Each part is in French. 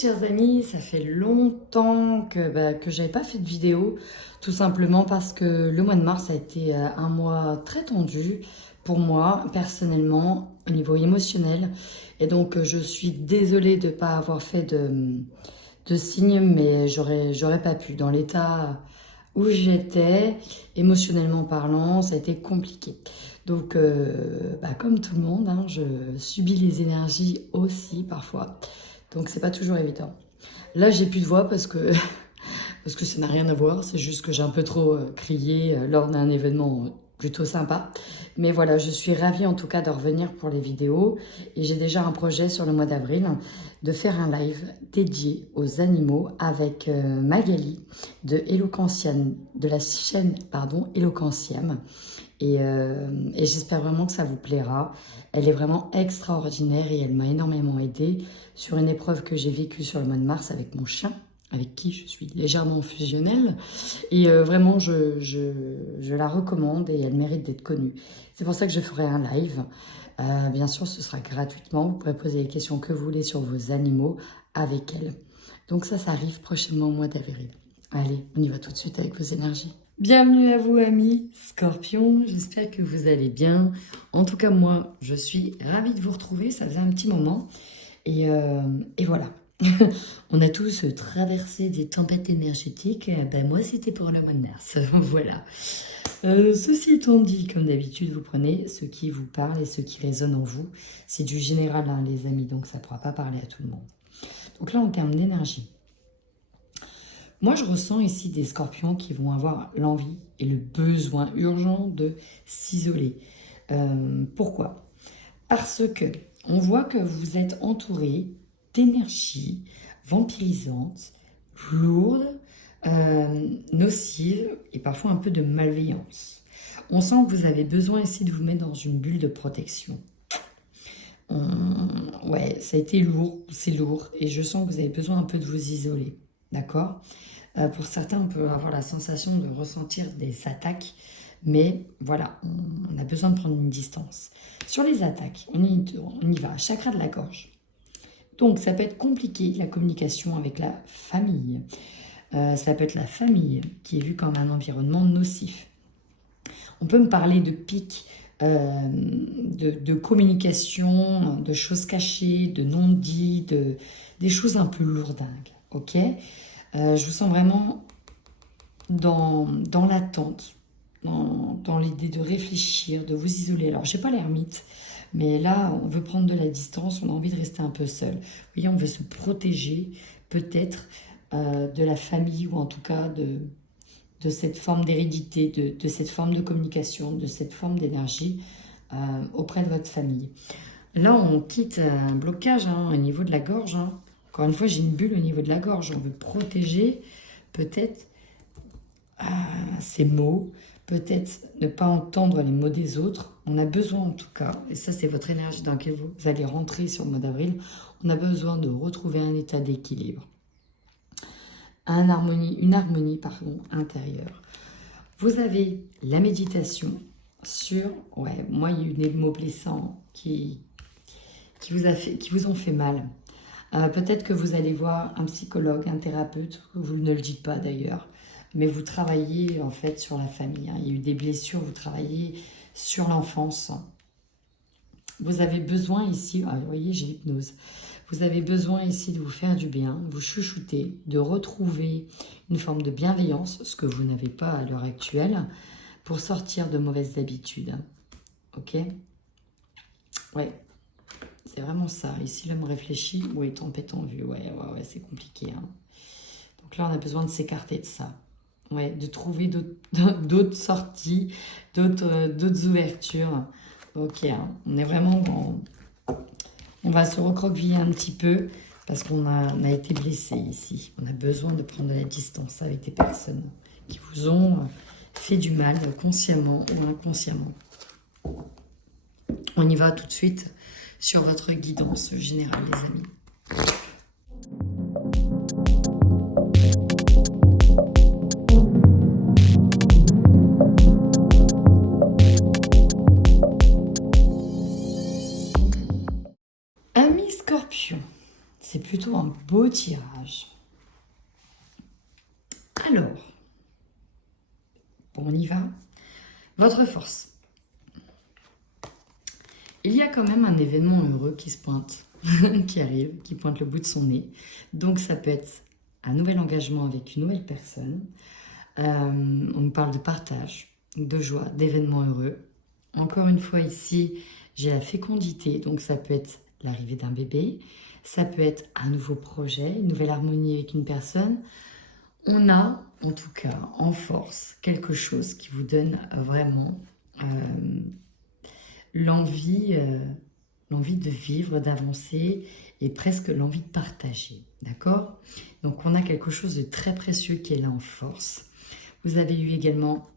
chers amis, ça fait longtemps que j'avais pas fait de vidéo, tout simplement parce que le mois de mars a été un mois très tendu pour moi, personnellement, au niveau émotionnel. Et donc, je suis désolée de ne pas avoir fait de signes, mais j'aurais pas pu. Dans l'état où j'étais, émotionnellement parlant, ça a été compliqué. Donc, comme tout le monde, hein, je subis les énergies aussi parfois. Donc, c'est pas toujours évident. Là, j'ai plus de voix parce que ça n'a rien à voir. C'est juste que j'ai un peu trop crié lors d'un événement plutôt sympa. Mais voilà, je suis ravie en tout cas de revenir pour les vidéos. Et j'ai déjà un projet sur le mois d'avril de faire un live dédié aux animaux avec Magali de Eloquentiam, de la chaîne Eloquentiam. Et j'espère vraiment que ça vous plaira. Elle est vraiment extraordinaire et elle m'a énormément aidée sur une épreuve que j'ai vécue sur le mois de mars avec mon chien, avec qui je suis légèrement fusionnelle. Et vraiment, je la recommande et elle mérite d'être connue. C'est pour ça que je ferai un live. Bien sûr, ce sera gratuitement. Vous pourrez poser les questions que vous voulez sur vos animaux avec elle. Donc ça arrive prochainement au mois d'avril. Allez, on y va tout de suite avec vos énergies. Bienvenue à vous amis Scorpion, j'espère que vous allez bien. En tout cas moi, je suis ravie de vous retrouver, ça faisait un petit moment. Et voilà, on a tous traversé des tempêtes énergétiques. Moi c'était pour le mois de mars, voilà. Ceci étant dit, comme d'habitude, vous prenez ce qui vous parle et ce qui résonne en vous. C'est du général hein, les amis, donc ça ne pourra pas parler à tout le monde. Donc là en termes d'énergie, moi, je ressens ici des scorpions qui vont avoir l'envie et le besoin urgent de s'isoler. Pourquoi? Parce que on voit que vous êtes entouré d'énergie vampirisante, lourde, nocive et parfois un peu de malveillance. On sent que vous avez besoin ici de vous mettre dans une bulle de protection. Ouais, ça a été lourd, c'est lourd et je sens que vous avez besoin un peu de vous isoler. D'accord? Pour certains, on peut avoir la sensation de ressentir des attaques, mais voilà, on a besoin de prendre une distance. Sur les attaques, on y va, chakra de la gorge. Donc, ça peut être compliqué, la communication avec la famille. Ça peut être la famille qui est vue comme un environnement nocif. On peut me parler de pics, de communication, de choses cachées, de non-dits, des choses un peu lourdingues. Ok, je vous sens vraiment dans l'attente, dans l'idée de réfléchir, de vous isoler. Alors, je n'ai pas l'ermite, mais là, on veut prendre de la distance, on a envie de rester un peu seul. Vous voyez, on veut se protéger peut-être de la famille ou en tout cas de cette forme d'hérédité, de cette forme de communication, de cette forme d'énergie auprès de votre famille. Là, on quitte un blocage au niveau de la gorge. Encore une fois, j'ai une bulle au niveau de la gorge. On veut protéger peut-être ces mots, peut-être ne pas entendre les mots des autres. On a besoin en tout cas, et ça c'est votre énergie dans laquelle vous allez rentrer sur le mois d'avril, on a besoin de retrouver un état d'équilibre, une harmonie intérieure. Vous avez la méditation sur, moi il y a eu des mots blessants qui vous ont fait mal. Peut-être que vous allez voir un psychologue, un thérapeute, vous ne le dites pas d'ailleurs, mais vous travaillez en fait sur la famille. Il y a eu des blessures, vous travaillez sur l'enfance. Vous avez besoin ici, vous voyez, j'ai l'hypnose. Vous avez besoin ici de vous faire du bien, vous chuchoter, de retrouver une forme de bienveillance, ce que vous n'avez pas à l'heure actuelle, pour sortir de mauvaises habitudes. Ok? Ouais. C'est vraiment ça. Ici, l'homme réfléchit. Oui, tempête en vue. Ouais, c'est compliqué. Donc là, on a besoin de s'écarter de ça. Ouais, de trouver d'autres sorties, d'autres ouvertures. Ok, on est vraiment bon. On va se recroqueviller un petit peu parce qu'on a été blessé ici. On a besoin de prendre de la distance avec des personnes qui vous ont fait du mal, consciemment ou inconsciemment. On y va tout de suite sur votre guidance générale, les amis. Amis Scorpion, c'est plutôt un beau tirage. Alors, bon, on y va. Votre force. Il y a quand même un événement heureux qui se pointe, qui arrive, qui pointe le bout de son nez. Donc, ça peut être un nouvel engagement avec une nouvelle personne. On nous parle de partage, de joie, d'événements heureux. Encore une fois, ici, j'ai la fécondité. Donc, ça peut être l'arrivée d'un bébé. Ça peut être un nouveau projet, une nouvelle harmonie avec une personne. On a, en tout cas, en force, quelque chose qui vous donne vraiment l'envie de vivre, d'avancer et presque l'envie de partager. D'accord? Donc, on a quelque chose de très précieux qui est là en force. Vous avez eu également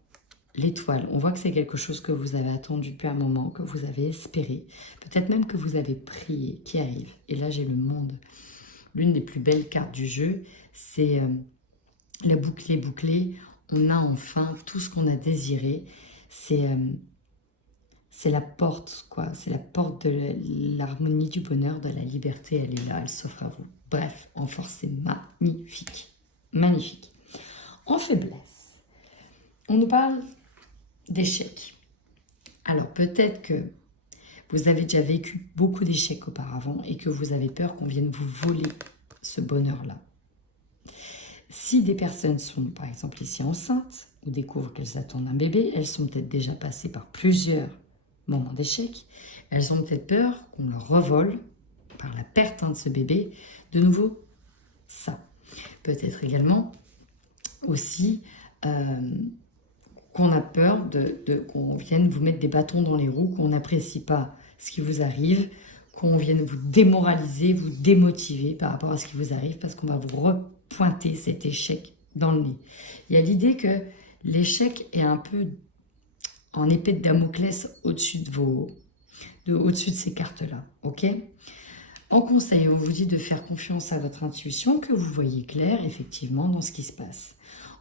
l'étoile. On voit que c'est quelque chose que vous avez attendu depuis un moment, que vous avez espéré. Peut-être même que vous avez prié, qui arrive. Et là, j'ai le monde. L'une des plus belles cartes du jeu, c'est le bouclier bouclé. On a enfin tout ce qu'on a désiré. C'est la porte, quoi. C'est la porte de l'harmonie, du bonheur, de la liberté. Elle est là, elle s'offre à vous. Bref, en force, c'est magnifique. Magnifique. En faiblesse, on nous parle d'échecs. Alors, peut-être que vous avez déjà vécu beaucoup d'échecs auparavant et que vous avez peur qu'on vienne vous voler ce bonheur-là. Si des personnes sont, par exemple, ici enceintes ou découvrent qu'elles attendent un bébé, elles sont peut-être déjà passées par plusieurs moments d'échec. Elles ont peut-être peur qu'on leur revole, par la perte de ce bébé, de nouveau ça. Peut-être également aussi qu'on a peur qu'on vienne vous mettre des bâtons dans les roues, qu'on n'apprécie pas ce qui vous arrive, qu'on vienne vous démoraliser, vous démotiver par rapport à ce qui vous arrive, parce qu'on va vous repointer cet échec dans le nez. Il y a l'idée que l'échec est un peu en épée de Damoclès au-dessus au-dessus de ces cartes-là, ok? En conseil, on vous dit de faire confiance à votre intuition, que vous voyez clair, effectivement, dans ce qui se passe.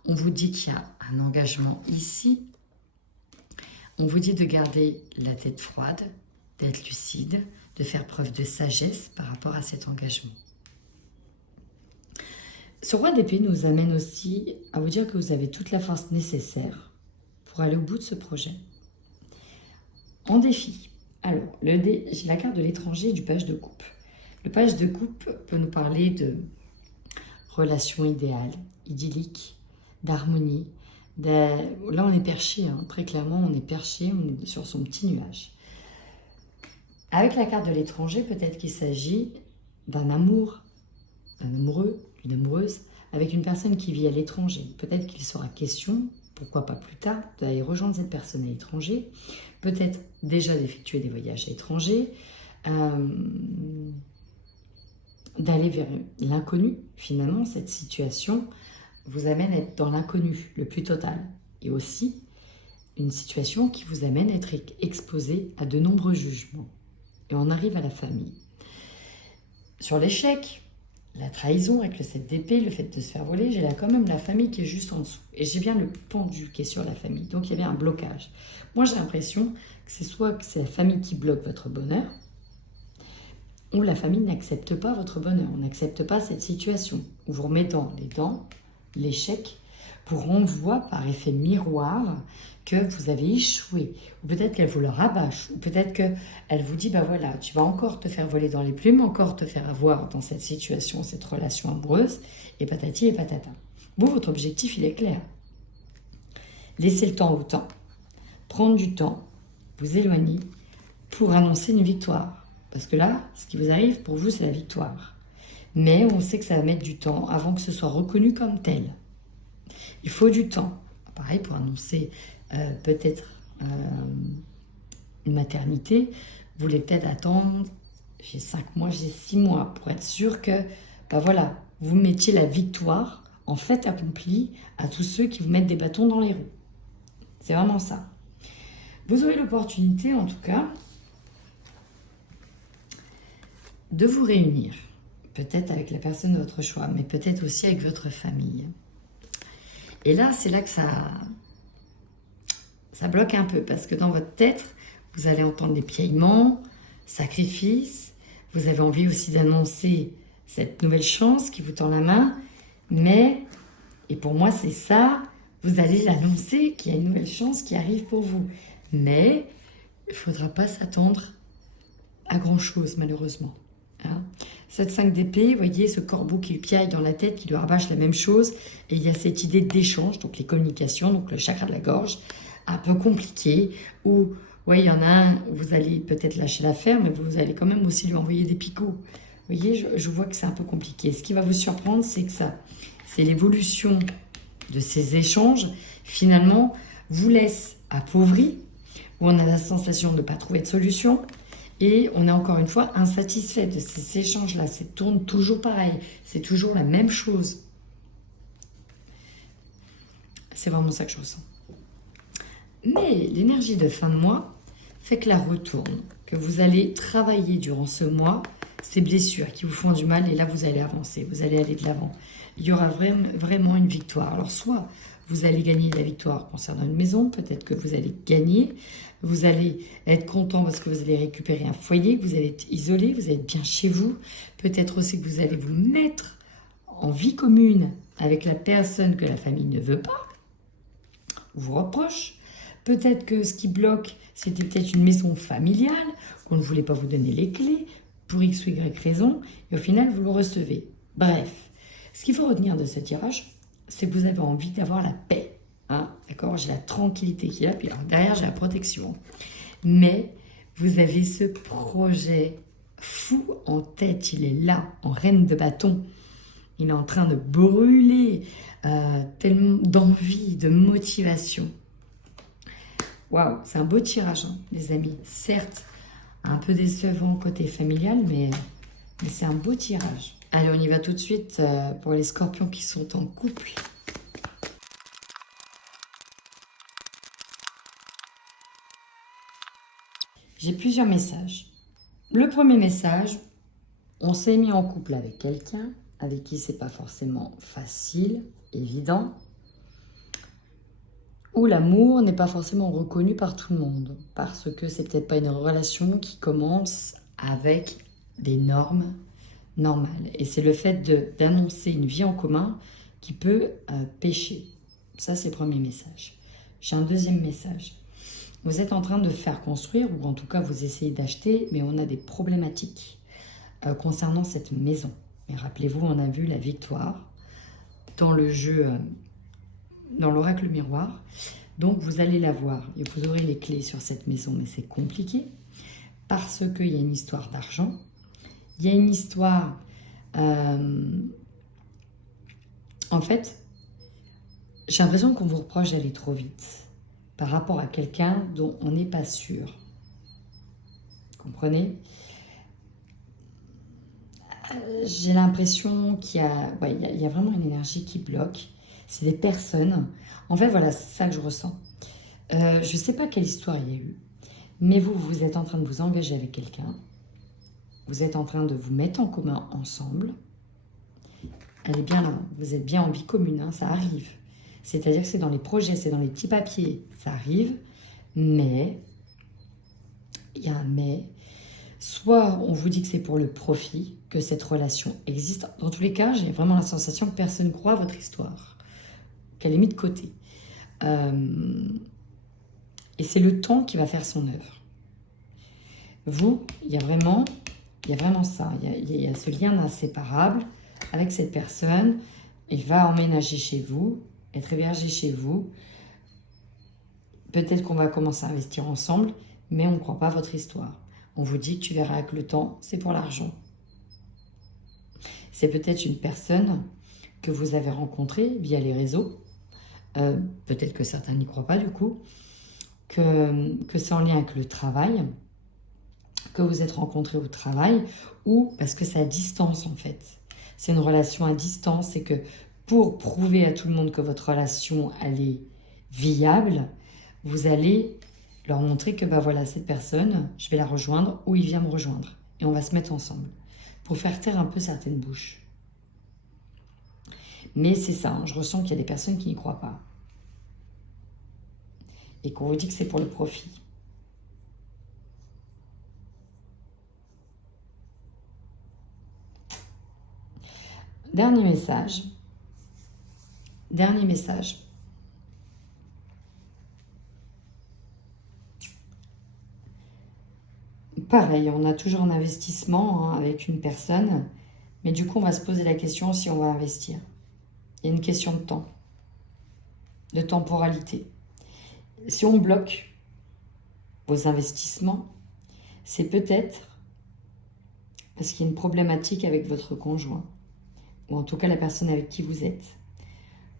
On vous dit qu'il y a un engagement ici. On vous dit de garder la tête froide, d'être lucide, de faire preuve de sagesse par rapport à cet engagement. Ce roi d'épée nous amène aussi à vous dire que vous avez toute la force nécessaire pour aller au bout de ce projet. En défi, alors, j'ai la carte de l'étranger et du page de coupe. Le page de coupe peut nous parler de relations idéales, idylliques, d'harmonie. Là, on est perché, hein. Très clairement, on est perché, on est sur son petit nuage. Avec la carte de l'étranger, peut-être qu'il s'agit d'un amour, d'un amoureux, d'une amoureuse, avec une personne qui vit à l'étranger. Peut-être qu'il sera question, pourquoi pas plus tard, d'aller rejoindre cette personne à l'étranger, peut-être déjà d'effectuer des voyages à l'étranger, d'aller vers l'inconnu. Finalement, cette situation vous amène à être dans l'inconnu le plus total. Et aussi, une situation qui vous amène à être exposé à de nombreux jugements. Et on arrive à la famille. Sur l'échec, la trahison avec le 7 d'épée, le fait de se faire voler, j'ai là quand même la famille qui est juste en dessous. Et j'ai bien le pendu qui est sur la famille. Donc il y avait un blocage. Moi j'ai l'impression que c'est la famille qui bloque votre bonheur, ou la famille n'accepte pas votre bonheur. On n'accepte pas cette situation. On vous remet dans les dents l'échec, vous renvoie par effet miroir que vous avez échoué. Ou peut-être qu'elle vous le rabâche. Ou peut-être qu'elle vous dit, bah voilà, tu vas encore te faire voler dans les plumes, encore te faire avoir dans cette situation, cette relation amoureuse, et patati et patata. Vous, votre objectif, il est clair. Laissez le temps au temps, prendre du temps, vous éloigner pour annoncer une victoire. Parce que là, ce qui vous arrive, pour vous, c'est la victoire. Mais on sait que ça va mettre du temps avant que ce soit reconnu comme tel. Il faut du temps. Pareil, pour annoncer peut-être une maternité, vous voulez peut-être attendre, j'ai 5 mois, j'ai 6 mois, pour être sûr que, bah voilà, vous mettiez la victoire en fait accomplie à tous ceux qui vous mettent des bâtons dans les roues. C'est vraiment ça. Vous aurez l'opportunité, en tout cas, de vous réunir. Peut-être avec la personne de votre choix, mais peut-être aussi avec votre famille. Et là, c'est là que ça bloque un peu, parce que dans votre tête, vous allez entendre des piaillements, sacrifices, vous avez envie aussi d'annoncer cette nouvelle chance qui vous tend la main, mais, et pour moi c'est ça, vous allez l'annoncer qu'il y a une nouvelle chance qui arrive pour vous. Mais il ne faudra pas s'attendre à grand-chose, malheureusement. Hein. Cette 5 d'épée, vous voyez ce corbeau qui lui piaille dans la tête, qui lui rabâche la même chose, et il y a cette idée d'échange, donc les communications, donc le chakra de la gorge, un peu compliqué, où, ouais, il y en a un, vous allez peut-être lâcher l'affaire, mais vous allez quand même aussi lui envoyer des picots. Vous voyez, je vois que c'est un peu compliqué. Ce qui va vous surprendre, c'est que ça, c'est l'évolution de ces échanges, finalement, vous laisse appauvri, où on a la sensation de ne pas trouver de solution, et on est encore une fois insatisfait de ces échanges-là. Ça tourne toujours pareil, c'est toujours la même chose. C'est vraiment ça que je ressens. Mais l'énergie de fin de mois fait que la retourne, que vous allez travailler durant ce mois ces blessures qui vous font du mal, et là vous allez avancer, vous allez aller de l'avant. Il y aura vraiment une victoire. Alors soit vous allez gagner la victoire concernant une maison, peut-être que vous allez gagner, vous allez être content parce que vous allez récupérer un foyer, que vous allez être isolé, vous allez être bien chez vous, peut-être aussi que vous allez vous mettre en vie commune avec la personne que la famille ne veut pas, ou vous reproche. Peut-être que ce qui bloque, c'était peut-être une maison familiale, qu'on ne voulait pas vous donner les clés, pour X ou Y raison, et au final, vous le recevez. Bref, ce qu'il faut retenir de ce tirage, c'est que vous avez envie d'avoir la paix. Hein, d'accord, j'ai la tranquillité qui est là, puis alors derrière, j'ai la protection. Mais vous avez ce projet fou en tête, il est là, en reine de bâton. Il est en train de brûler tellement d'envie, de motivation. Waouh, c'est un beau tirage, hein, les amis. Certes, un peu décevant côté familial, mais c'est un beau tirage. Allez, on y va tout de suite pour les scorpions qui sont en couple. J'ai plusieurs messages. Le premier message, on s'est mis en couple avec quelqu'un avec qui c'est pas forcément facile, évident, où l'amour n'est pas forcément reconnu par tout le monde, parce que c'est peut-être pas une relation qui commence avec des normes normales. Et c'est le fait d'annoncer une vie en commun qui peut pécher. Ça, c'est le premier message. J'ai un deuxième message. Vous êtes en train de faire construire, ou en tout cas vous essayez d'acheter, mais on a des problématiques concernant cette maison. Et rappelez-vous, on a vu la victoire dans le jeu, dans l'oracle miroir. Donc vous allez la voir et vous aurez les clés sur cette maison, mais c'est compliqué parce qu'il y a une histoire d'argent, il y a une histoire... en fait, j'ai l'impression qu'on vous reproche d'aller trop vite par rapport à quelqu'un dont on n'est pas sûr. Comprenez ? J'ai l'impression qu'il y a, ouais, il y a vraiment une énergie qui bloque. C'est des personnes. En fait, voilà, c'est ça que je ressens. Je ne sais pas quelle histoire il y a eu, mais vous êtes en train de vous engager avec quelqu'un. Vous êtes en train de vous mettre en commun ensemble. Elle est bien là. Vous êtes bien en vie commune, hein, ça arrive. C'est-à-dire que c'est dans les projets, c'est dans les petits papiers. Ça arrive, mais... Il y a un mais... Soit on vous dit que c'est pour le profit, que cette relation existe. Dans tous les cas, j'ai vraiment la sensation que personne ne croit à votre histoire, qu'elle est mise de côté. Et c'est le temps qui va faire son œuvre. Vous, il y a vraiment ça. Il y a ce lien inséparable avec cette personne. Il va emménager chez vous, être hébergé chez vous. Peut-être qu'on va commencer à investir ensemble, mais on ne croit pas à votre histoire. On vous dit que tu verras avec le temps, c'est pour l'argent. C'est peut-être une personne que vous avez rencontrée via les réseaux. Peut-être que certains n'y croient pas du coup. Que c'est en lien avec le travail. Que vous êtes rencontrés au travail. Ou parce que c'est à distance en fait. C'est une relation à distance. Et que pour prouver à tout le monde que votre relation elle est viable, vous allez... leur montrer que bah voilà, cette personne, je vais la rejoindre ou il vient me rejoindre. Et on va se mettre ensemble pour faire taire un peu certaines bouches. Mais c'est ça, hein, je ressens qu'il y a des personnes qui n'y croient pas. Et qu'on vous dit que c'est pour le profit. Dernier message. Dernier message. Pareil, on a toujours un investissement avec une personne, mais du coup, on va se poser la question si on va investir. Il y a une question de temps, de temporalité. Si on bloque vos investissements, c'est peut-être parce qu'il y a une problématique avec votre conjoint, ou en tout cas la personne avec qui vous êtes.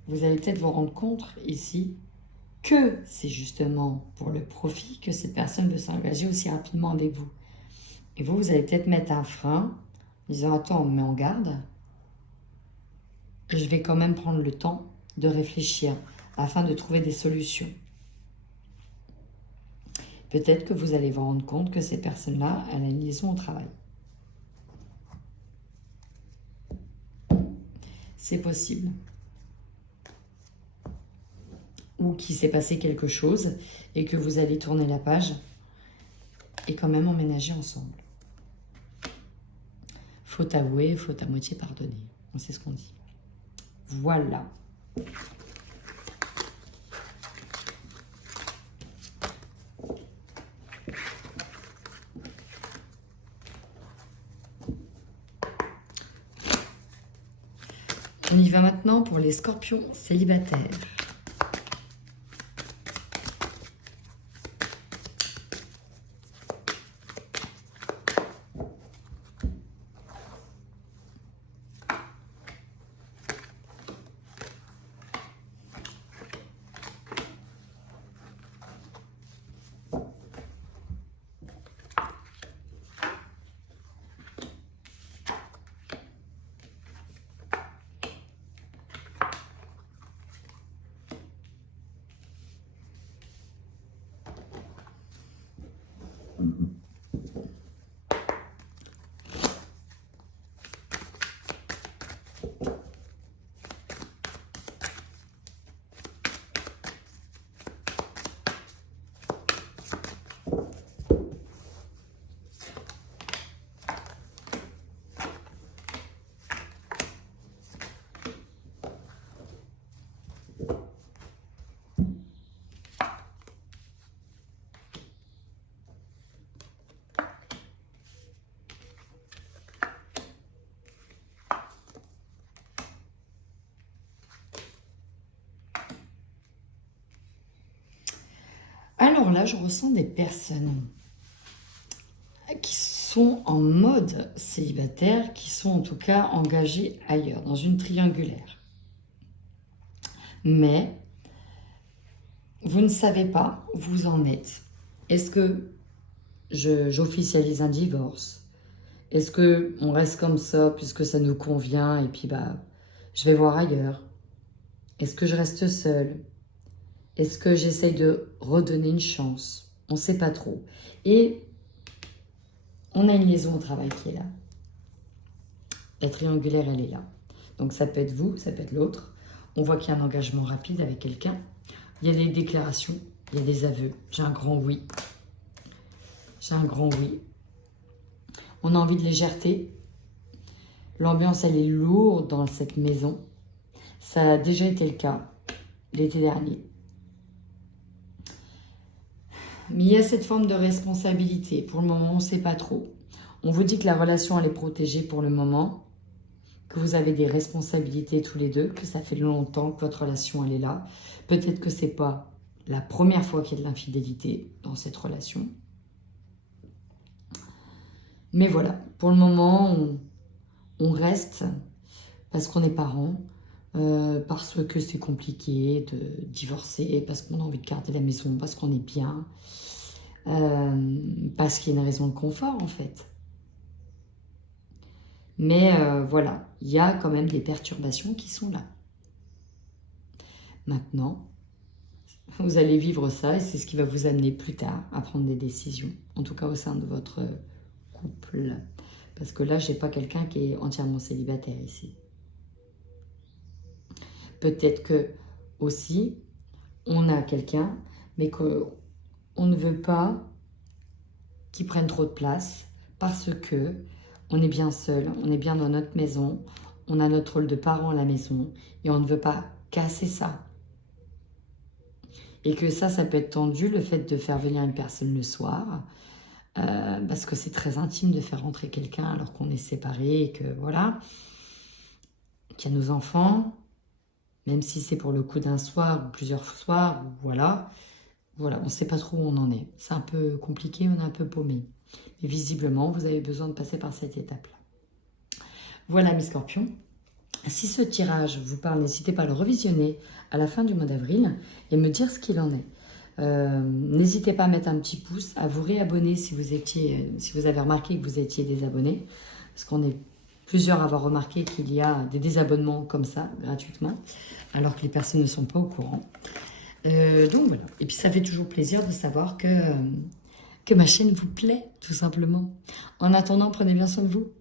Vous allez peut-être vous rendre compte ici que c'est justement pour le profit que cette personne veut s'engager aussi rapidement avec vous. Et vous allez peut-être mettre un frein en disant « Attends, on me met en garde. Je vais quand même prendre le temps de réfléchir afin de trouver des solutions. » Peut-être que vous allez vous rendre compte que ces personnes-là, elle a une liaison au travail. C'est possible. Ou qu'il s'est passé quelque chose et que vous allez tourner la page et quand même emménager ensemble. Faute avouée, faute à moitié pardonnée. C'est ce qu'on dit. Voilà. On y va maintenant pour les scorpions célibataires. Alors là, je ressens des personnes qui sont en mode célibataire, qui sont en tout cas engagées ailleurs, dans une triangulaire. Mais vous ne savez pas où vous en êtes. Est-ce que j'officialise un divorce? Est-ce qu'on reste comme ça puisque ça nous convient et puis je vais voir ailleurs? Est-ce que je reste seule? Est-ce que j'essaye de redonner une chance? On ne sait pas trop. Et on a une liaison au travail qui est là. La triangulaire, elle est là. Donc ça peut être vous, ça peut être l'autre. On voit qu'il y a un engagement rapide avec quelqu'un. Il y a des déclarations, il y a des aveux. J'ai un grand oui. J'ai un grand oui. On a envie de légèreté. L'ambiance, elle est lourde dans cette maison. Ça a déjà été le cas l'été dernier. Mais il y a cette forme de responsabilité. Pour le moment, on ne sait pas trop. On vous dit que la relation, elle est protégée pour le moment, que vous avez des responsabilités tous les deux, que ça fait longtemps que votre relation, elle est là. Peut-être que ce n'est pas la première fois qu'il y a de l'infidélité dans cette relation. Mais voilà, pour le moment, on reste parce qu'on est parents, parce que c'est compliqué de divorcer, parce qu'on a envie de garder la maison, parce qu'on est bien, parce qu'il y a une raison de confort en fait. Mais voilà, il y a quand même des perturbations qui sont là. Maintenant, vous allez vivre ça et c'est ce qui va vous amener plus tard à prendre des décisions, en tout cas au sein de votre couple. Parce que là, je n'ai pas quelqu'un qui est entièrement célibataire ici. Peut-être que aussi, on a quelqu'un, mais qu'on ne veut pas qu'il prenne trop de place parce que on est bien seul, on est bien dans notre maison, on a notre rôle de parent à la maison et on ne veut pas casser ça. Et que ça peut être tendu, le fait de faire venir une personne le soir, parce que c'est très intime de faire rentrer quelqu'un alors qu'on est séparés et que voilà, qu'il y a nos enfants, même si c'est pour le coup d'un soir ou plusieurs soirs, voilà, on ne sait pas trop où on en est. C'est un peu compliqué, on est un peu paumé. Mais visiblement, vous avez besoin de passer par cette étape-là. Voilà mes scorpions. Si ce tirage vous parle, n'hésitez pas à le revisionner à la fin du mois d'avril et me dire ce qu'il en est. N'hésitez pas à mettre un petit pouce, à vous réabonner si vous avez remarqué que vous étiez désabonné, parce qu'on est plusieurs à avoir remarqué qu'il y a des désabonnements comme ça, gratuitement, alors que les personnes ne sont pas au courant. Donc voilà. Et puis ça fait toujours plaisir de savoir que ma chaîne vous plaît, tout simplement. En attendant, prenez bien soin de vous.